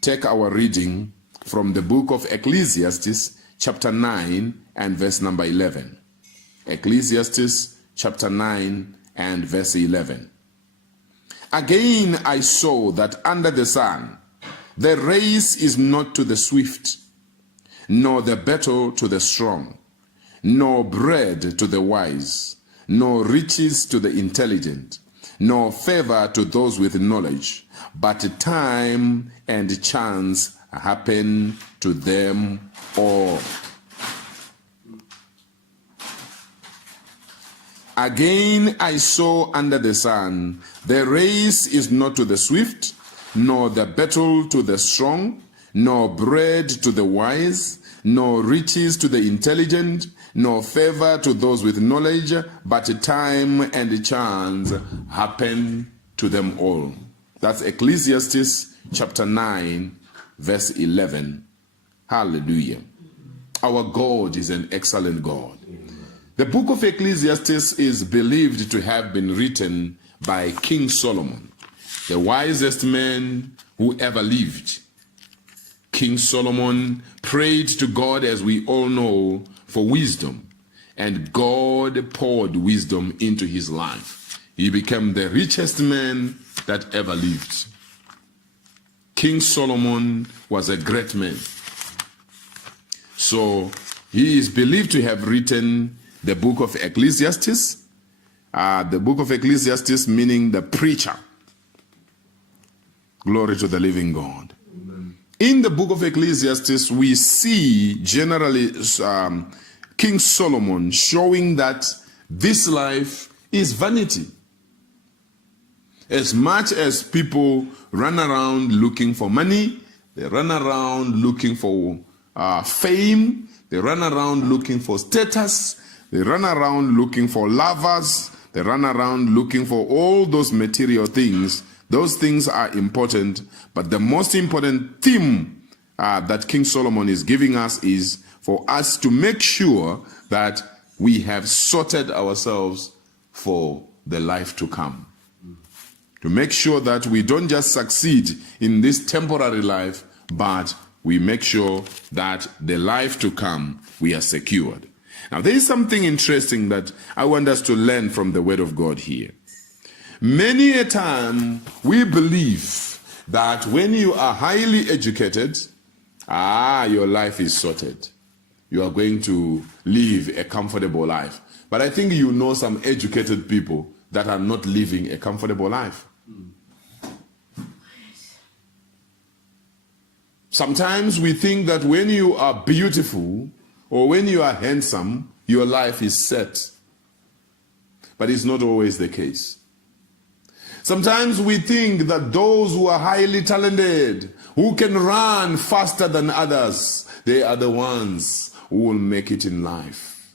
take our reading from the book of Ecclesiastes, chapter 9 and verse number 11. Ecclesiastes, chapter 9 and verse 11. Again I saw that under the sun, the race is not to the swift, nor the battle to the strong, nor bread to the wise, nor riches to the intelligent, nor favor to those with knowledge, but time and chance happen to them all. Again I saw under the sun, the race is not to the swift, nor the battle to the strong, nor bread to the wise, nor riches to the intelligent, nor favor to those with knowledge, but time and chance happen to them all. That's Ecclesiastes chapter 9, verse 11. Hallelujah. Our God is an excellent God. The book of Ecclesiastes is believed to have been written by King Solomon, the wisest man who ever lived. King Solomon prayed to God, as we all know, for wisdom, and God poured wisdom into his life. He became the richest man that ever lived. King Solomon was a great man. So he is believed to have written the book of Ecclesiastes. The book of Ecclesiastes meaning the preacher. Glory to the living God. Amen. In the book of Ecclesiastes, we see generally King Solomon showing that this life is vanity. As much as people run around looking for money, they run around looking for fame, they run around looking for status, they run around looking for lovers, they run around looking for all those material things. Those things are important, but the most important theme that King Solomon is giving us is for us to make sure that we have sorted ourselves for the life to come. To make sure that we don't just succeed in this temporary life, but we make sure that the life to come, we are secured. Now, there is something interesting that I want us to learn from the Word of God here. Many a time, we believe that when you are highly educated, your life is sorted. You are going to live a comfortable life. But I think you know some educated people that are not living a comfortable life. Sometimes we think that when you are beautiful or when you are handsome, your life is set. But it's not always the case. Sometimes we think that those who are highly talented, who can run faster than others, they are the ones who will make it in life.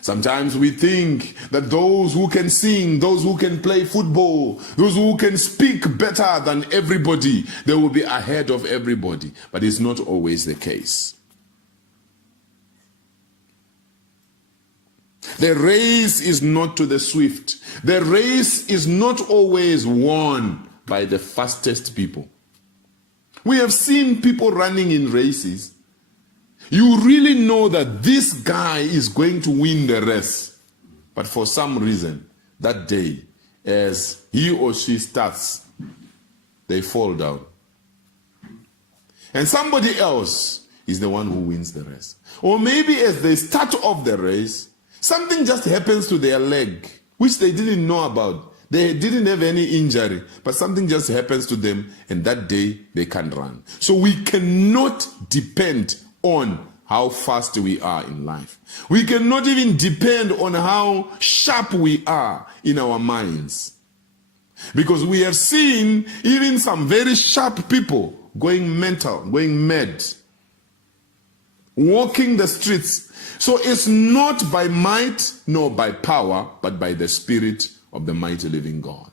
Sometimes we think that those who can sing, those who can play football, those who can speak better than everybody, they will be ahead of everybody. But it's not always the case. The race is not to the swift. The race is not always won by the fastest people. We have seen people running in races. You really know that this guy is going to win the race. But for some reason, that day, as he or she starts, they fall down. And somebody else is the one who wins the race. Or maybe as they start off the race, something just happens to their leg, which they didn't know about. They didn't have any injury, but something just happens to them, and that day they can't run. So we cannot depend on how fast we are in life. We cannot even depend on how sharp we are in our minds. Because we have seen even some very sharp people going mental, going mad, walking the streets. So it's not by might nor by power, but by the Spirit of the mighty living God.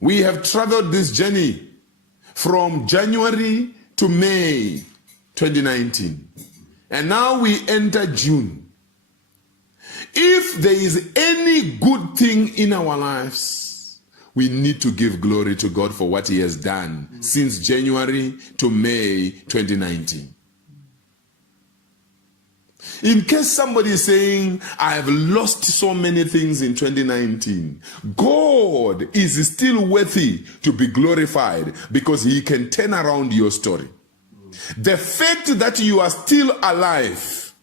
We have traveled this journey from January to May 2019. And now we enter June. If there is any good thing in our lives, we need to give glory to God for what he has done since January to May 2019. In case somebody is saying, I have lost so many things in 2019, God is still worthy to be glorified because he can turn around your story. The fact that you are still alive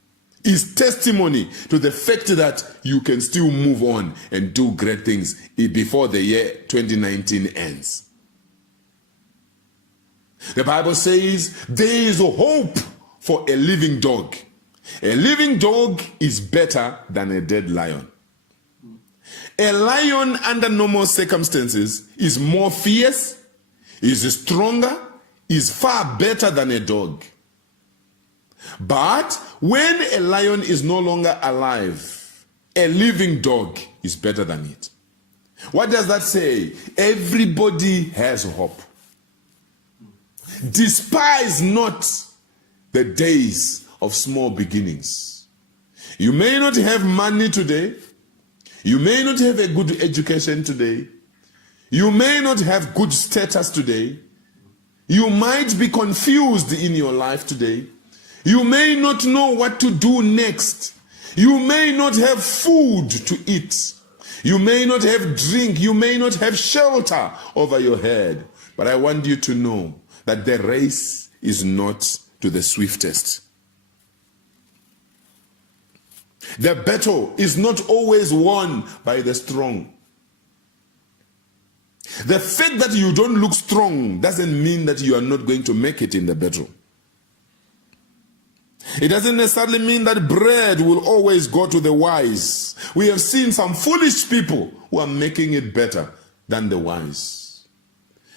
is testimony to the fact that you can still move on and do great things before the year 2019 ends. The Bible says there is a hope for a living dog. A living dog is better than a dead lion. A lion under normal circumstances is more fierce, is stronger, is far better than a dog. But when a lion is no longer alive, a living dog is better than it. What does that say? Everybody has hope. Despise not the days of small beginnings. You may not have money today. You may not have a good education today. You may not have good status today. You might be confused in your life today. You may not know what to do next. You may not have food to eat. You may not have drink. You may not have shelter over your head. But I want you to know that the race is not to the swiftest. The battle is not always won by the strong. The fact that you don't look strong doesn't mean that you are not going to make it in the battle. It doesn't necessarily mean that bread will always go to the wise. We have seen some foolish people who are making it better than the wise.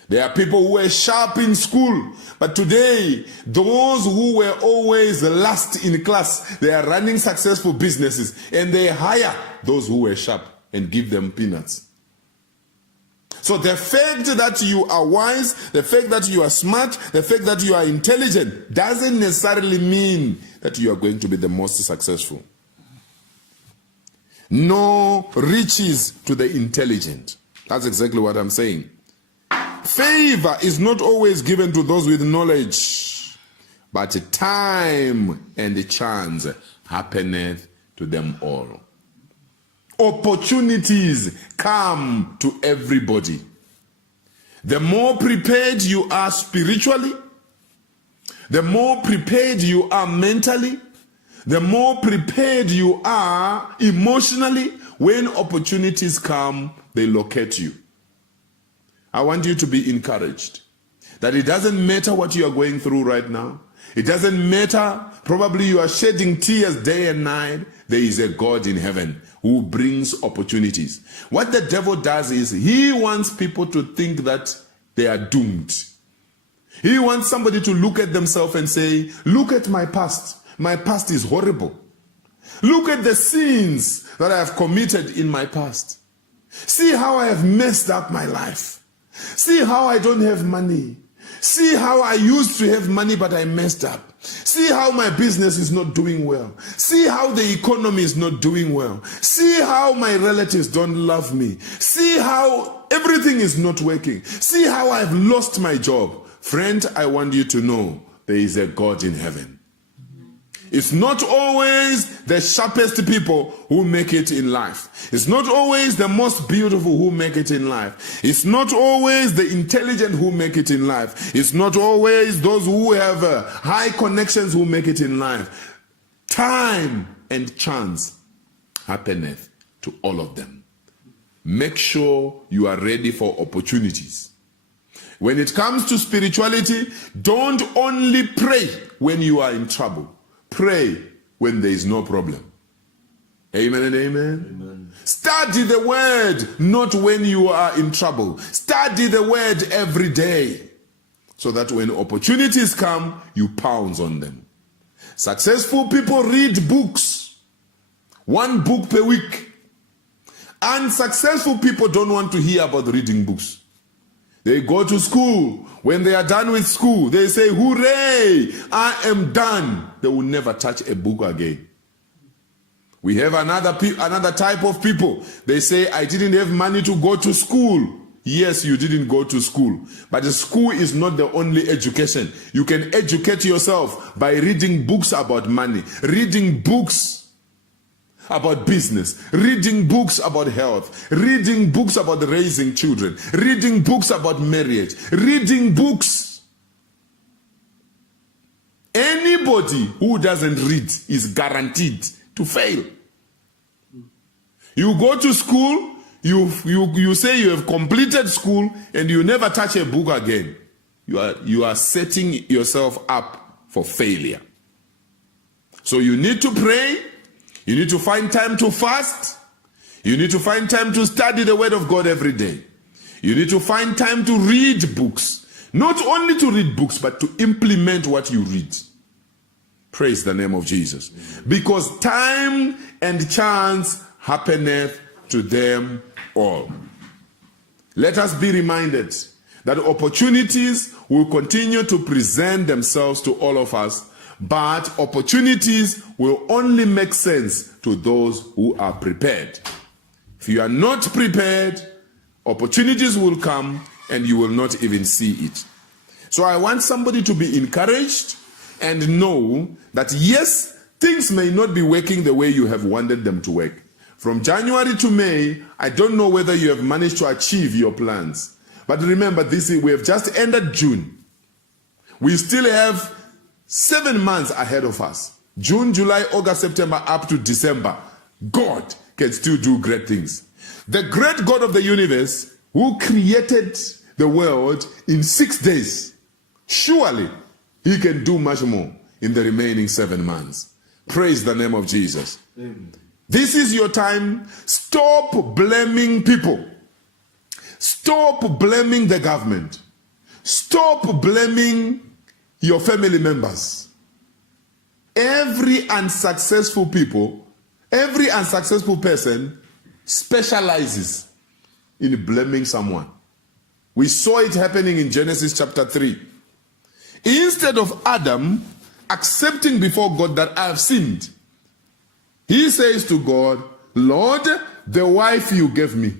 There are people who were sharp in school, but today, those who were always last in class, they are running successful businesses, and they hire those who were sharp and give them peanuts. So the fact that you are wise, the fact that you are smart, the fact that you are intelligent doesn't necessarily mean that you are going to be the most successful. No riches to the intelligent. That's exactly what I'm saying. Favor is not always given to those with knowledge, but time and chance happeneth to them all. Opportunities come to everybody. The more prepared you are spiritually, the more prepared you are mentally, the more prepared you are emotionally, when opportunities come, they locate you. I want you to be encouraged that it doesn't matter what you are going through right now. It doesn't matter. Probably you are shedding tears day and night. There is a God in heaven who brings opportunities. What the devil does is he wants people to think that they are doomed. He wants somebody to look at themselves and say, look at my past. My past is horrible. Look at the sins that I have committed in my past. See how I have messed up my life. See how I don't have money. See how I used to have money but I messed up. See how my business is not doing well. See how the economy is not doing well. See how my relatives don't love me. See how everything is not working. See how I've lost my job. Friend, I want you to know there is a God in heaven. It's not always the sharpest people who make it in life. It's not always the most beautiful who make it in life. It's not always the intelligent who make it in life. It's not always those who have high connections who make it in life. Time and chance happeneth to all of them. Make sure you are ready for opportunities. When it comes to spirituality, don't only pray when you are in trouble. Pray when there is no problem. Amen and amen. Amen. Study the word not when you are in trouble. Study the word every day so that when opportunities come, you pounce on them. Successful people read books. 1 book per week. Unsuccessful people don't want to hear about reading books. They go to school. When they are done with school, they say, hooray, I am done. They will never touch a book again. We have another type of people. They say, I didn't have money to go to school. Yes, you didn't go to school, but the school is not the only education. You can educate yourself by reading books about money, reading books about business, reading books about health, reading books about raising children, reading books about marriage, reading books. Anybody who doesn't read is guaranteed to fail. You go to school, you say you have completed school and you never touch a book again. You are setting yourself up for failure. So you need to pray. You need to find time to fast. You need to find time to study the word of God every day. You need to find time to read books. Not only to read books, but to implement what you read. Praise the name of Jesus. Because time and chance happeneth to them all. Let us be reminded that opportunities will continue to present themselves to all of us, but opportunities will only make sense to those who are prepared. If you are not prepared, opportunities will come and you will not even see it. So I want somebody to be encouraged and know that yes, things may not be working the way you have wanted them to work. From January to May, I don't know whether you have managed to achieve your plans. But remember, we have just ended June. We still have 7 months ahead of us. June, July, August, September, up to December. God can still do great things. The great God of the universe, who created the world in 6 days, surely he can do much more in the remaining 7 months. Praise the name of Jesus. Amen. This is your time. Stop blaming people. Stop blaming the government. Stop blaming your family members. Every unsuccessful person specializes in blaming someone. We saw it happening in Genesis chapter 3. Instead of Adam accepting before God that I have sinned, he says to God, Lord, the wife you gave me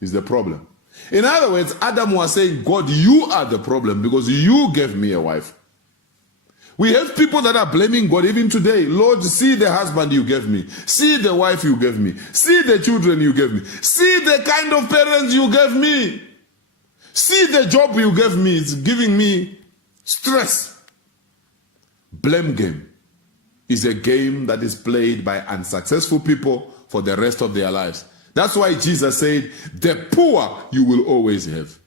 is the problem. In other words, Adam was saying, God, you are the problem because you gave me a wife. We have people that are blaming God even today. Lord, see the husband you gave me. See the wife you gave me. See the children you gave me. See the kind of parents you gave me. See the job you gave me. It's giving me stress. Blame game is a game that is played by unsuccessful people for the rest of their lives. That's why Jesus said, the poor you will always have.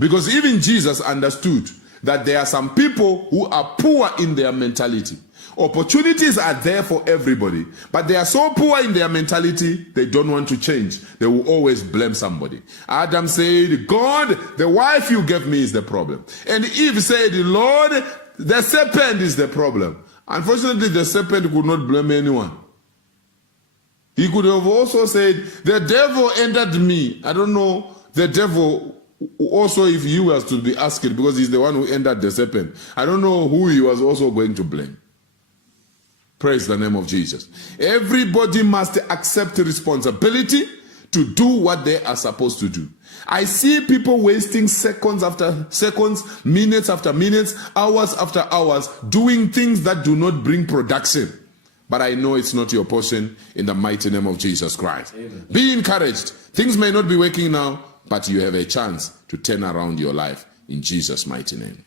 Because even Jesus understood that there are some people who are poor in their mentality. Opportunities are there for everybody, but they are so poor in their mentality, they don't want to change. They will always blame somebody. Adam said, God, the wife you gave me is the problem. And Eve said, Lord, the serpent is the problem. Unfortunately, the serpent could not blame anyone. He could have also said, the devil entered me. I don't know, the devil also, if he was to be asked, because he's the one who entered the serpent, I don't know who he was also going to blame. Praise the name of Jesus. Everybody must accept responsibility to do what they are supposed to do. I see people wasting seconds after seconds, minutes after minutes, hours after hours, doing things that do not bring production. But I know it's not your portion in the mighty name of Jesus Christ. Amen. Be encouraged. Things may not be working now, but you have a chance to turn around your life in Jesus' mighty name.